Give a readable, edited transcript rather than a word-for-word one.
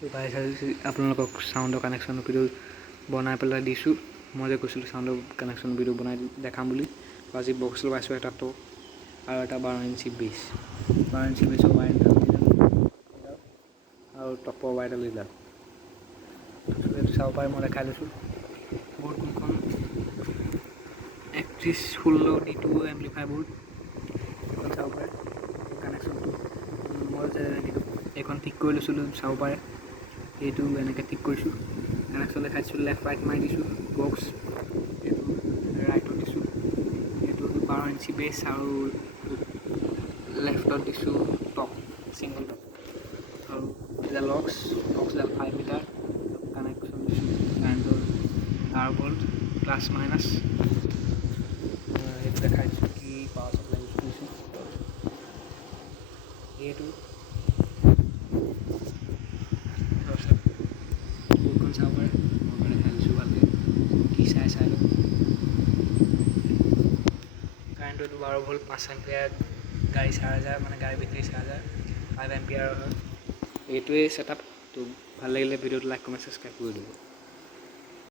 তো গাইছ আপোনালোকক সাউণ্ডৰ কানেকশ্যন ভিডিঅ' বনাই পেলাই দিছোঁ মই যে কৈছিলোঁ সাউণ্ডৰ কানেকশ্যন ভিডিঅ' বনাই দেখাম বুলি আজি বক্স লগাইছোঁ এটাতো আৰু এটা 12 ইঞ্চি বেছ 12 ইঞ্চি বেছৰ ৱায়াৰ আৰু টপৰ ৱায়াৰডাল এইডাল এইটো চাব পাৰে মই দেখাই লৈছোঁ বৰ্ড কোনখন 3116 D2 এম্প্লিফায়াৰ বৰ্ড এইখন চাব পাৰে কানেকশ্যনটো মই যে এইখন ঠিক কৰি লৈছিলোঁ চাব পাৰে এইটো এনেকৈ ঠিক কৰিছোঁ কানেকশ্যন দেখাইছোঁ লেফ্ট ৰাইট মাৰি দিছোঁ বক্স এইটো ৰাইটত দিছোঁ এইটো 12 ইঞ্চি বেছ আৰু লেফ্টত দিছোঁ টপ ছিংগল টপ আৰু এইডাল বক্সডাল 5 মিটাৰ কানেকশ্যন দিছোঁ কাৰেণ্টৰ তাৰ ভল্ট প্লাছ মাইনাছ এইটো দেখাইছোঁ কি পাৱাৰ চাপ্লাই ইউজ কৰিছোঁ এইটো বৰ্ডখন চাব পাৰে মই দেখাই দিছোঁ ভালকৈ কি চাই লওক কাৰেণ্টটো 12 ভল্ট 5 এম্পিয়াৰ গাড়ী চাৰ্জাৰ মানে গাড়ী বেটেৰী চাৰ্জাৰ 5 এম্পিয়াৰ হয় এইটোৱেই ছেটআপ তো ভাল লাগিলে ভিডিঅ'টো লাইক কমেণ্ট ছাবস্ক্ৰাইব কৰি দিব